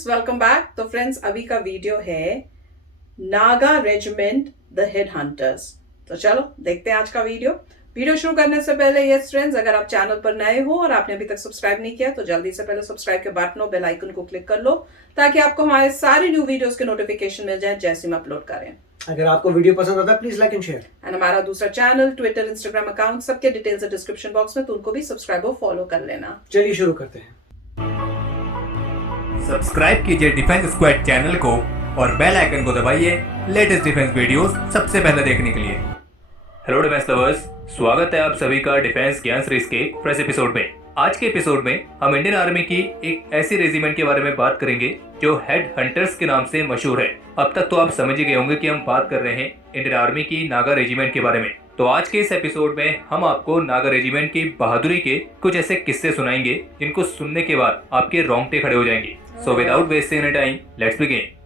Friends, welcome back. तो friends, अभी का वीडियो है Naga regiment the head hunters. तो चलो देखते हैं आज का वीडियो शुरू करने से पहले यस फ्रेंड्स, अगर आप चैनल पर नए हो और आपने अभी तक सब्सक्राइब नहीं किया तो जल्दी से पहले सब्सक्राइब के बटन और बेल आइकन को क्लिक कर लो ताकि आपको हमारे सारे न्यू वीडियोस के नोटिफिकेशन मिल जाए जैसे हम अपलोड करें। अगर आपको वीडियो पसंद आता है please like and share. And हमारा दूसरा चैनल, ट्विटर, इंस्टाग्राम अकाउंट सबके डिटेल्स है डिस्क्रिप्शन बॉक्स में, तो उनको भी सब्सक्राइब और फॉलो कर लेना। चलिए शुरू करते हैं। सब्सक्राइब कीजिए डिफेंस स्क्वाड चैनल को और बेल आइकन को दबाइए लेटेस्ट डिफेंस वीडियोस सबसे पहले देखने के लिए। हेलो डिफेंस लवर्स, स्वागत है आप सभी का डिफेंस ज्ञान सीरीज के फ्रेश एपिसोड में। आज के एपिसोड में हम इंडियन आर्मी की एक ऐसी रेजिमेंट के बारे में बात करेंगे जो हेड हंटर्स के नाम से मशहूर है। अब तक तो आप समझ ही गए होंगे कि हम बात कर रहे हैं इंडियन आर्मी की नागा रेजिमेंट के बारे में। तो आज के इस एपिसोड में हम आपको नागा रेजिमेंट की बहादुरी के कुछ ऐसे किस्से सुनाएंगे जिनको सुनने के बाद आपके रोंगटे खड़े हो जाएंगे। So without wasting any time, let's begin.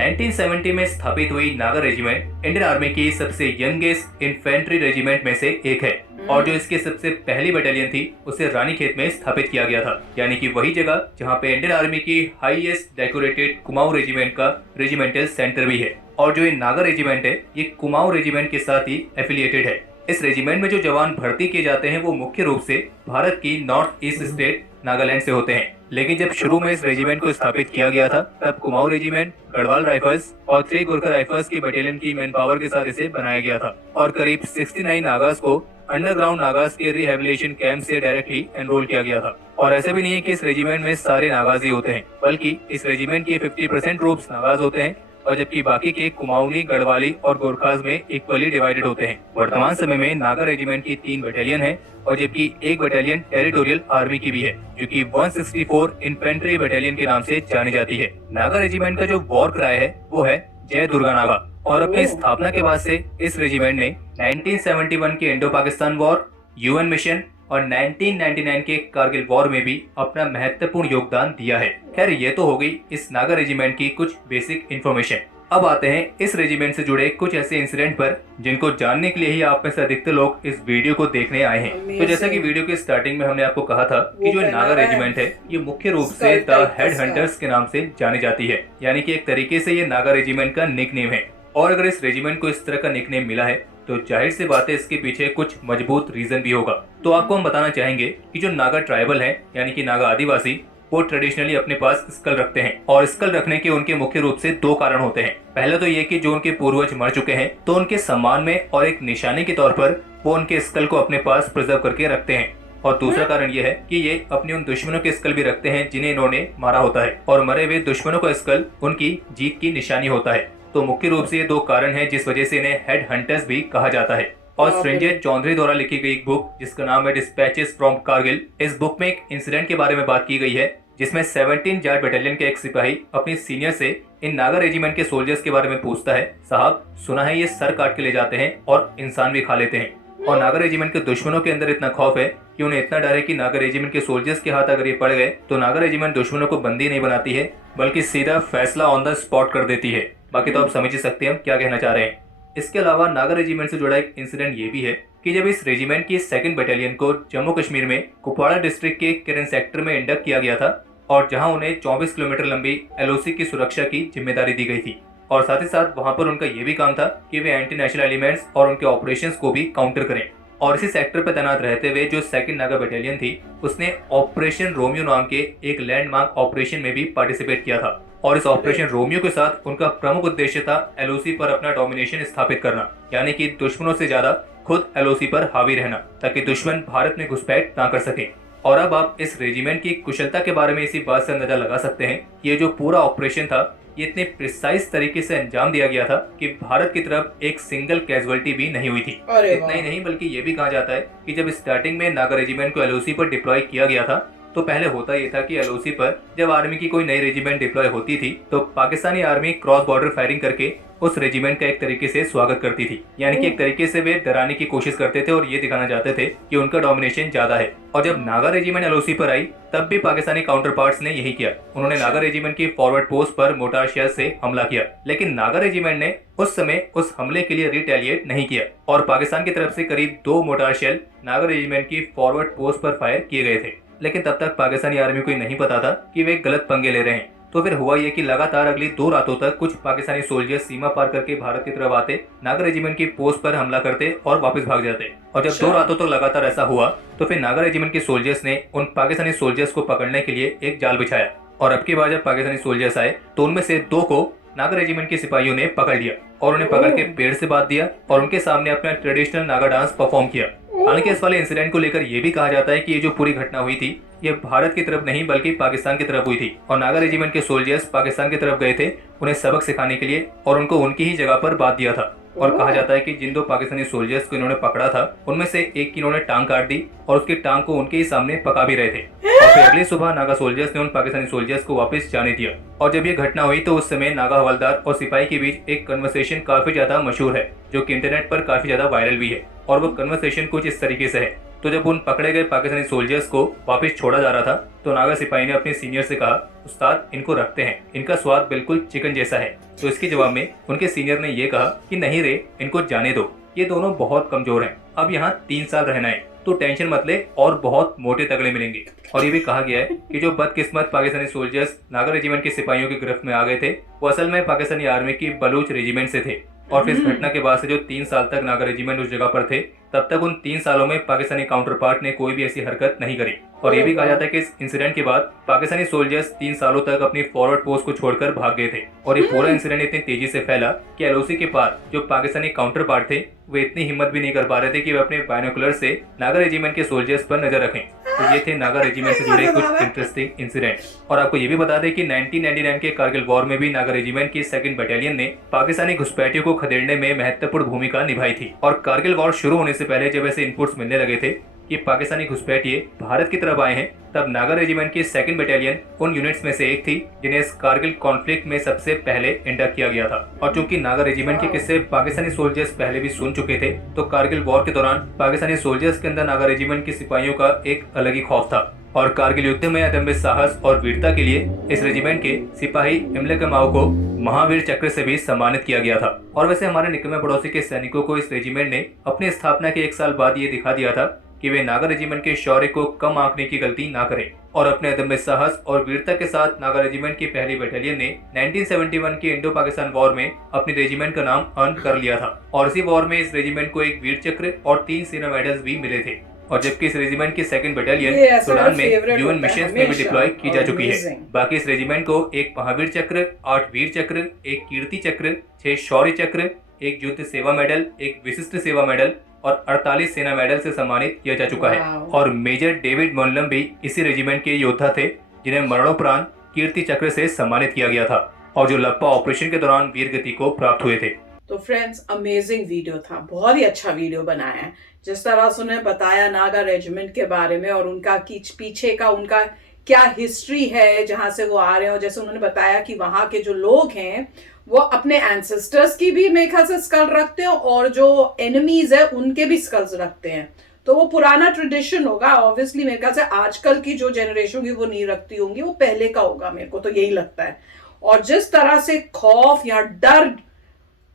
1970 में स्थापित हुई नागा रेजिमेंट इंडियन आर्मी की सबसे यंगेस्ट इन्फेंट्री रेजिमेंट में से एक है और जो इसके सबसे पहली बटालियन थी उसे रानीखेत में स्थापित किया गया था, यानी कि वही जगह जहां पे इंडियन आर्मी की हाईएस्ट डेकोरेटेड कुमाऊं रेजिमेंट का रेजिमेंटल सेंटर भी है। और जो ये नागा रेजिमेंट है ये कुमाऊं रेजिमेंट के साथ ही एफिलिएटेड है। इस रेजिमेंट में जो जवान भर्ती किए जाते हैं वो मुख्य रूप से भारत की नॉर्थ ईस्ट स्टेट नागालैंड से होते हैं। लेकिन जब शुरू में इस रेजिमेंट को स्थापित किया गया था तब कुमाऊं रेजिमेंट, गढ़वाल राइफल्स और 3 गोरखा राइफल्स की बटालियन की मैन पावर के साथ इसे बनाया गया था और करीब 69 नागास को अंडरग्राउंड नागास के रिहेबिलिटेशन कैंप से डायरेक्टली एनरोल किया गया था। और ऐसा भी नहीं है कि इस रेजिमेंट में सारे नागाज ही होते हैं, बल्कि इस रेजिमेंट के 50% ट्रूप्स नागाज होते हैं और जबकि बाकी के कुमाऊनी, गढ़वाली और गोरखास में इक्वली डिवाइडेड होते हैं। वर्तमान समय में नागा रेजिमेंट की 3 बटालियन है और जबकि एक बटालियन टेरिटोरियल आर्मी की भी है जो कि 164 इन्फेंट्री बटालियन के नाम से जानी जाती है। नागा रेजिमेंट का जो वॉर क्राई है वो है जय दुर्गा नागा और अपनी स्थापना के बाद से इस रेजिमेंट ने 1971 के Indo Pakistan war, UN mission और 1999 के कारगिल वॉर में भी अपना महत्वपूर्ण योगदान दिया है। खैर ये तो हो गई इस नागा रेजिमेंट की कुछ बेसिक इन्फॉर्मेशन। अब आते हैं इस रेजिमेंट से जुड़े कुछ ऐसे इंसिडेंट पर जिनको जानने के लिए ही आप में से अधिकतर लोग इस वीडियो को देखने आए हैं। तो जैसा कि वीडियो के स्टार्टिंग में हमने आपको कहा था कि जो नागा रेजिमेंट है ये मुख्य रूप से द हेड हंटर्स के नाम से जानी जाती है, यानी कि एक तरीके से ये नागा रेजिमेंट का निकनेम है। और अगर इस रेजिमेंट को इस तरह का निकनेम मिला है तो जाहिर सी बात है इसके पीछे कुछ मजबूत रीजन भी होगा। तो आपको हम बताना चाहेंगे कि जो नागा ट्राइबल है यानी कि नागा आदिवासी, वो ट्रेडिशनली अपने पास स्कल रखते हैं और स्कल रखने के उनके मुख्य रूप से 2 कारण होते हैं। पहला तो ये कि जो उनके पूर्वज मर चुके हैं तो उनके सम्मान में और एक निशानी के तौर पर वो उनके स्कल को अपने पास प्रिजर्व करके रखते हैं। और दूसरा कारण ये है कि ये अपने उन दुश्मनों के स्कल भी रखते हैं जिन्हें इन्होंने मारा होता है और मरे हुए दुश्मनों का स्कल उनकी जीत की निशानी होता है। तो मुख्य रूप से ये 2 कारण हैं जिस वजह से इन्हें हेड हंटर्स भी कहा जाता है। और संजय चौधरी द्वारा लिखी गई एक बुक जिसका नाम है डिस्पैचेस फ्रॉम कारगिल, इस बुक में एक इंसिडेंट के बारे में बात की गई है जिसमें 17 जाट बटालियन के एक सिपाही अपने सीनियर से इन नागा रेजिमेंट के सोल्जर्स के बारे में पूछता है, साहब सुना है ये सर काट के ले जाते हैं और इंसान भी खा लेते हैं। और नागा रेजिमेंट के दुश्मनों के अंदर इतना खौफ है कि उन्हें इतना डर है कि नागा रेजिमेंट के सोल्जर्स के हाथ अगर ये पड़ गए तो नागा रेजिमेंट दुश्मनों को बंदी नहीं बनाती है बल्कि सीधा फैसला ऑन द स्पॉट कर देती है। बाकी तो आप समझ ही सकते हैं हम क्या कहना चाह रहे हैं। इसके अलावा नागा रेजिमेंट से जुड़ा एक इंसिडेंट ये भी है कि जब इस रेजिमेंट की 2nd बटालियन को जम्मू कश्मीर में कुपवाड़ा डिस्ट्रिक्ट के किरण सेक्टर में इंडक्ट किया गया था और जहां उन्हें 24 किलोमीटर लंबी एलओसी की सुरक्षा की जिम्मेदारी दी गई थी और साथ ही साथ वहां पर उनका ये भी काम था कि वे एंटी नेशनल एलिमेंट्स और उनके ऑपरेशंस को भी काउंटर करें। और इसी सेक्टर पर तैनात रहते हुए जो 2nd नागा बटालियन थी उसने ऑपरेशन रोमियो नाम के एक लैंडमार्क ऑपरेशन में भी पार्टिसिपेट किया था और इस ऑपरेशन रोमियो के साथ उनका प्रमुख उद्देश्य था एलओसी पर अपना डोमिनेशन स्थापित करना, यानी कि दुश्मनों से ज्यादा खुद एलओसी पर हावी रहना ताकि दुश्मन भारत में घुसपैठ ना कर सके। और अब आप इस रेजिमेंट की कुशलता के बारे में इसी बात से अंदाजा लगा सकते हैं ये जो पूरा ऑपरेशन था ये इतने प्रिसाइज तरीके से अंजाम दिया गया था कि भारत की तरफ एक सिंगल कैजुअलिटी भी नहीं हुई थी। इतना ही नहीं बल्कि ये भी कहा जाता है कि जब स्टार्टिंग में नागा रेजिमेंट को एलओसी पर डिप्लॉय किया गया था तो पहले होता ये था कि एलओसी पर जब आर्मी की कोई नई रेजिमेंट डिप्लॉय होती थी तो Pakistani army cross border firing करके उस रेजिमेंट का एक तरीके से स्वागत करती थी। यानी कि एक तरीके से वे डराने की कोशिश करते थे और ये दिखाना चाहते थे कि उनका डोमिनेशन ज्यादा है। और जब नागा रेजिमेंट एलओसी पर आई तब भी पाकिस्तानी काउंटर पार्ट्स ने यही किया। उन्होंने नागा रेजिमेंट की फॉरवर्ड पोस्ट पर मोर्टार शेल से हमला किया, लेकिन नागा रेजिमेंट ने उस समय उस हमले के लिए रिटेलिएट नहीं किया और पाकिस्तान की तरफ से करीब 2 मोर्टार शेल नागा रेजिमेंट की फॉरवर्ड पोस्ट पर फायर किए गए थे। लेकिन तब तक पाकिस्तानी आर्मी को नहीं पता था कि वे गलत पंगे ले रहे हैं। तो फिर हुआ ये कि लगातार अगली 2 रातों तक कुछ पाकिस्तानी सोल्जर्स सीमा पार करके भारत की तरफ आते, नागा रेजिमेंट की पोस्ट पर हमला करते और वापस भाग जाते। और जब 2 रातों तक लगातार ऐसा हुआ तो फिर नागा रेजिमेंट के सोल्जर्स ने उन पाकिस्तानी सोल्जर्स को पकड़ने के लिए एक जाल बिछाया। और अब की बार जब पाकिस्तानी सोल्जर्स आए तो उनमें से 2 को नागा रेजिमेंट के सिपाहियों ने पकड़ लिया और उन्हें पकड़ के पेड़ से बांध दिया और उनके सामने अपना ट्रेडिशनल नागा डांस परफॉर्म किया। हालांकि इस वाले इंसिडेंट को लेकर ये भी कहा जाता है कि ये जो पूरी घटना हुई थी ये भारत की तरफ नहीं बल्कि पाकिस्तान की तरफ हुई थी और नागा रेजिमेंट के सोल्जर्स पाकिस्तान की तरफ गए थे उन्हें सबक सिखाने के लिए और उनको उनकी ही जगह पर बांध दिया था। और कहा जाता है कि जिन 2 पाकिस्तानी सोल्जर्स को इन्होंने पकड़ा था उनमें से एक की इन्होंने टांग काट दी और उसकी टांग को उनके ही सामने पका भी रहे थे। और फिर अगली सुबह नागा सोल्जर्स ने उन पाकिस्तानी सोल्जर्स को वापस जाने दिया। और जब ये घटना हुई तो उस समय नागा हवलदार और सिपाही के बीच एक कन्वर्सेशन काफी ज्यादा मशहूर है जो कि इंटरनेट पर काफी ज्यादा वायरल भी है। और वो कन्वर्सेशन कुछ इस तरीके से है। तो जब उन पकड़े गए पाकिस्तानी सोल्जर्स को वापस छोड़ा जा रहा था तो नागा सिपाही ने अपने सीनियर से कहा, उस्ताद इनको रखते हैं, इनका स्वाद बिल्कुल चिकन जैसा है। तो इसके जवाब में उनके सीनियर ने ये कहा कि नहीं रे, इनको जाने दो, ये दोनों बहुत कमजोर हैं, अब यहाँ 3 साल रहना है तो टेंशन मत ले और बहुत मोटे तगड़े मिलेंगे। और ये भी कहा गया है कि जो बदकिस्मत पाकिस्तानी सोल्जर्स नागा रेजिमेंट के सिपाहियों की गिरफ्त में आ गए थे वो असल में पाकिस्तानी आर्मी की बलूच रेजिमेंट से थे। और फिर इस घटना के बाद से जो 3 साल तक नागा रेजिमेंट उस जगह पर थे तब तक उन 3 सालों में पाकिस्तानी काउंटर पार्ट ने कोई भी ऐसी हरकत नहीं करी। और ये भी कहा जाता है कि इस इंसिडेंट के बाद पाकिस्तानी सोल्जर्स 3 सालों तक अपनी फॉरवर्ड पोस्ट को छोड़कर भाग गए थे। और ये पूरा इंसिडेंट इतनी तेजी से फैला कि एलओसी के पार जो पाकिस्तानी काउंटर पार्ट थे वे इतनी हिम्मत भी नहीं कर पा रहे थे कि वे अपने बायनोकुलर से नागा रेजिमेंट के सोल्जर्स पर नजर रखें। तो ये थे नागा रेजिमेंट से जुड़े कुछ इंटरेस्टिंग इंसिडेंट। और आपको ये भी बता दें कि 1999 के कारगिल वॉर में भी नागा रेजिमेंट की 2nd बटालियन ने पाकिस्तानी घुसपैठियों को खदेड़ने में महत्वपूर्ण भूमिका निभाई थी। और कारगिल वॉर शुरू होने से पहले जब ऐसे इनपुट्स मिलने लगे थे कि पाकिस्तानी घुसपैठिए भारत की तरफ आए हैं तब नागा रेजिमेंट की 2nd बटालियन उन यूनिट्स में से एक थी जिन्हें इस कारगिल कॉन्फ्लिक्ट में सबसे पहले इंटर किया गया था। और चूंकि नागा रेजिमेंट के किस्से पाकिस्तानी सोल्जर्स पहले भी सुन चुके थे तो कारगिल वॉर के दौरान पाकिस्तानी सोल्जर्स के अंदर नागा रेजिमेंट के सिपाहियों का एक अलग ही खौफ था। और कारगिल युद्ध में अदम्य साहस और वीरता के लिए इस रेजिमेंट के सिपाही इमले कमाओ को महावीर चक्र से भी सम्मानित किया गया था। और वैसे हमारे निकम्मे पड़ोसी के सैनिकों को इस रेजिमेंट ने अपनी स्थापना के 1 साल बाद ये दिखा दिया था कि वे नागा रेजिमेंट के शौर्य को कम आंकने की गलती ना करें। और अपने अदम्य साहस और वीरता के साथ नागा रेजिमेंट की पहली बटालियन ने 1971 की इंडो पाकिस्तान वॉर में अपनी रेजिमेंट का नाम अर्न कर लिया था। और इसी वॉर में इस रेजिमेंट को एक वीर चक्र और 3 सेना मेडल्स भी मिले थे। और जबकि इस रेजिमेंट की 2nd बटालियन सूडान में यूएन मिशन में भी डिप्लॉय की जा चुकी है। बाकी इस रेजिमेंट को 1 महावीर चक्र, 8 वीर चक्र, 1 कीर्ति चक्र, 6 शौर्य चक्र, 1 युद्ध सेवा मेडल, 1 विशिष्ट सेवा मेडल और 48 सेना मेडल से सम्मानित किया जा चुका है। और मेजर डेविड मोनलम भी इसी रेजिमेंट के योद्धा थे जिन्हें मरणोपरांत कीर्ति चक्र से सम्मानित किया गया था और जो लप्पा ऑपरेशन के दौरान वीर गति को प्राप्त हुए थे। तो फ्रेंड्स अमेजिंग वीडियो था, बहुत ही अच्छा वीडियो बनाया है। जिस तरह से उन्हें बताया नागा रेजिमेंट के बारे में और उनका पीछे का उनका क्या हिस्ट्री है जहां से वो आ रहे हैं। और जैसे उन्होंने बताया कि वहां के जो लोग हैं वो अपने एंसेस्टर्स की भी मेरे ख्याल से स्कल रखते हैं और जो एनिमीज है उनके भी स्कल्स रखते हैं। तो वो पुराना ट्रेडिशन होगा। ऑब्वियसली मेरे ख्याल से आजकल की जो जनरेशन होगी वो नहीं रखती होंगी, वो पहले का होगा, मेरे को तो यही लगता है। और जिस तरह से खौफ या डर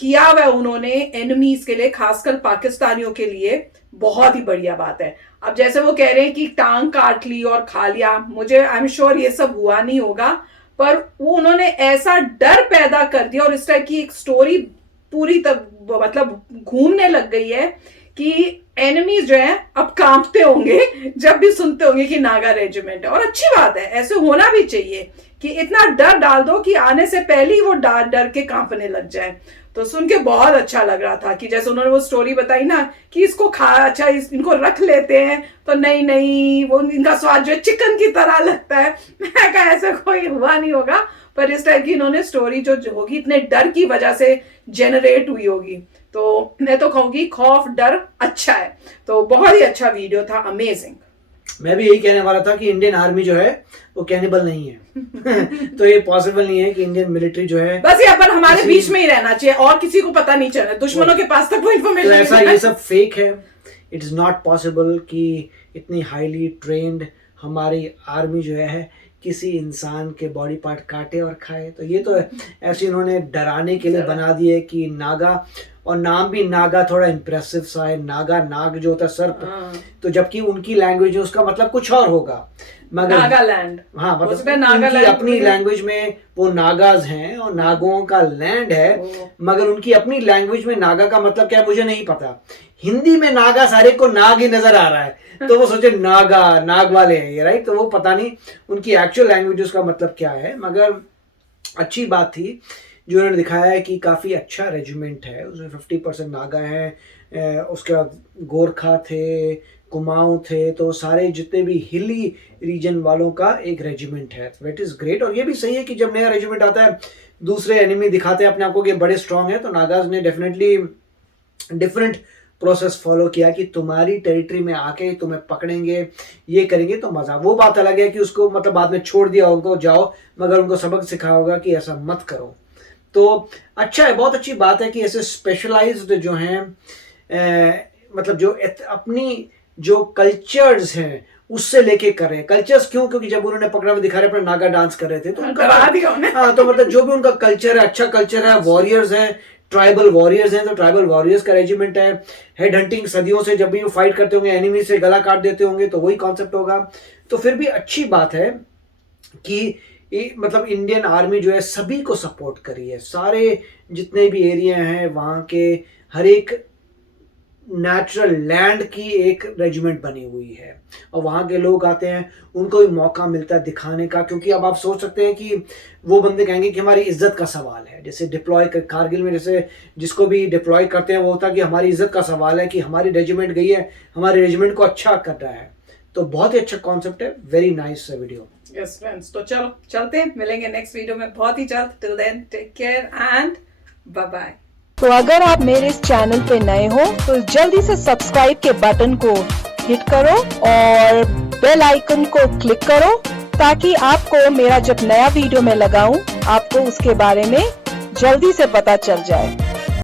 किया हुआ उन्होंने एनिमीज के लिए, खासकर पाकिस्तानियों के लिए, बहुत ही बढ़िया बात है। अब जैसे वो कह रहे हैं कि टांग काट ली और खा लिया, मुझे आई एम श्योर ये सब हुआ नहीं होगा, पर वो उन्होंने ऐसा डर पैदा कर दिया और इस तरह की एक स्टोरी पूरी मतलब घूमने लग गई है कि एनिमीज जो है अब कांपते होंगे जब भी सुनते होंगे कि नागा रेजिमेंट है। और अच्छी बात है, ऐसे होना भी चाहिए कि इतना डर डाल दो कि आने से पहले ही वो डर के कांपने लग जाए। तो सुन के बहुत अच्छा लग रहा था कि जैसे उन्होंने वो स्टोरी बताई ना कि इसको अच्छा इनको रख लेते हैं, तो नहीं वो इनका स्वाद जो है चिकन की तरह लगता है। मैं कहा ऐसा कोई हुआ नहीं होगा, पर इस टाइप की इन्होंने स्टोरी जो होगी इतने डर की वजह से जेनरेट हुई होगी। तो मैं तो कहूंगी खौफ डर अच्छा है। तो बहुत ही अच्छा वीडियो था, अमेजिंग। मैं भी यही कहने वाला था कि इंडियन आर्मी जो है वो कैनिबल नहीं है। तो ये पॉसिबल नहीं है कि इंडियन मिलिट्री जो है, बस ये अपन हमारे बीच में ही रहना चाहिए और किसी को पता नहीं चले, दुश्मनों के पास तक वो तो इन्फॉर्मेशन ऐसा ये सब फेक है। इट इज नॉट पॉसिबल कि इतनी हाईली ट्रेंड हमारी आर्मी जो है किसी इंसान के बॉडी पार्ट काटे और खाए। तो ये तो ऐसे इन्होंने डराने के लिए बना दिए कि नागा, और नाम भी नागा थोड़ा इंप्रेसिव सा है, नागा नाग जो होता है सर्प, तो जबकि उनकी लैंग्वेज में उसका मतलब कुछ और होगा, मगर नागालैंड, हाँ मतलब नागालैंड उनकी अपनी लैंग्वेज में वो नागाज हैं और नागों का लैंड है, मगर उनकी अपनी लैंग्वेज में नागा का मतलब क्या है मुझे नहीं पता। हिंदी में नागा सारे को नाग ही नजर आ रहा है, तो वो सोचे नागा नाग वाले हैं ये, राइट। तो वो पता नहीं उनकी एक्चुअल लैंग्वेज उसका मतलब क्या है, मगर अच्छी बात थी जो उन्होंने दिखाया है कि काफ़ी अच्छा रेजिमेंट है। उसमें 50% नागा हैं, उसके बाद गोरखा थे, कुमाऊं थे, तो सारे जितने भी हिली रीजन वालों का एक रेजिमेंट है। That is great. और ये भी सही है कि जब नया रेजिमेंट आता है दूसरे एनिमी दिखाते हैं अपने आप को कि बड़े स्ट्रांग है, तो नागाज ने डेफिनेटली डिफरेंट प्रोसेस फॉलो किया कि तुम्हारी टेरिटरी में आके तुम्हें पकड़ेंगे, ये करेंगे तो मजा। वो बात अलग है कि उसको मतलब बाद में छोड़ दिया उनको जाओ, मगर उनको सबक सिखाया होगा कि ऐसा मत करो। तो अच्छा है, बहुत अच्छी बात है कि ऐसे स्पेशलाइज्ड जो हैं मतलब जो अपनी जो कल्चर्स हैं उससे लेके कर रहे हैं। कल्चर्स क्यों? क्योंकि जब उन्होंने पकड़ा हुआ दिखा रहे अपना नागा डांस कर रहे थे तो उनका हाँ, तो मतलब जो भी उनका कल्चर है अच्छा कल्चर है, वॉरियर्स हैं, ट्राइबल वॉरियर्स हैं, तो ट्राइबल वॉरियर्स का रेजिमेंट है। हेड हंटिंग सदियों से जब भी वो फाइट करते होंगे एनिमी से गला काट देते होंगे, तो वही कॉन्सेप्ट होगा। तो फिर भी अच्छी बात है कि मतलब इंडियन आर्मी जो है सभी को सपोर्ट करी है, सारे जितने भी एरिया हैं वहाँ के हर एक नेचुरल लैंड की एक रेजिमेंट बनी हुई है, और वहाँ के लोग आते हैं, उनको भी मौका मिलता है दिखाने का। क्योंकि अब आप सोच सकते हैं कि वो बंदे कहेंगे कि हमारी इज्जत का सवाल है, जैसे डिप्लॉय कारगिल में जैसे जिसको भी डिप्लॉय करते हैं वो होता है कि हमारी इज्जत का सवाल है कि हमारी रेजिमेंट गई है, हमारे रेजिमेंट को अच्छा कर रहा है। तो बहुत ही अच्छा कॉन्सेप्ट है, very nice video. Yes friends, तो चलो चलते हैं, मिलेंगे नेक्स्ट वीडियो में बहुत ही जल्द। Till then take care and bye bye. तो अगर आप मेरे इस चैनल पे नए हो तो जल्दी से सब्सक्राइब के बटन को हिट करो और बेल आइकन को क्लिक करो, ताकि आपको मेरा जब नया वीडियो मैं लगाऊं आपको उसके बारे में जल्दी से पता चल जाए।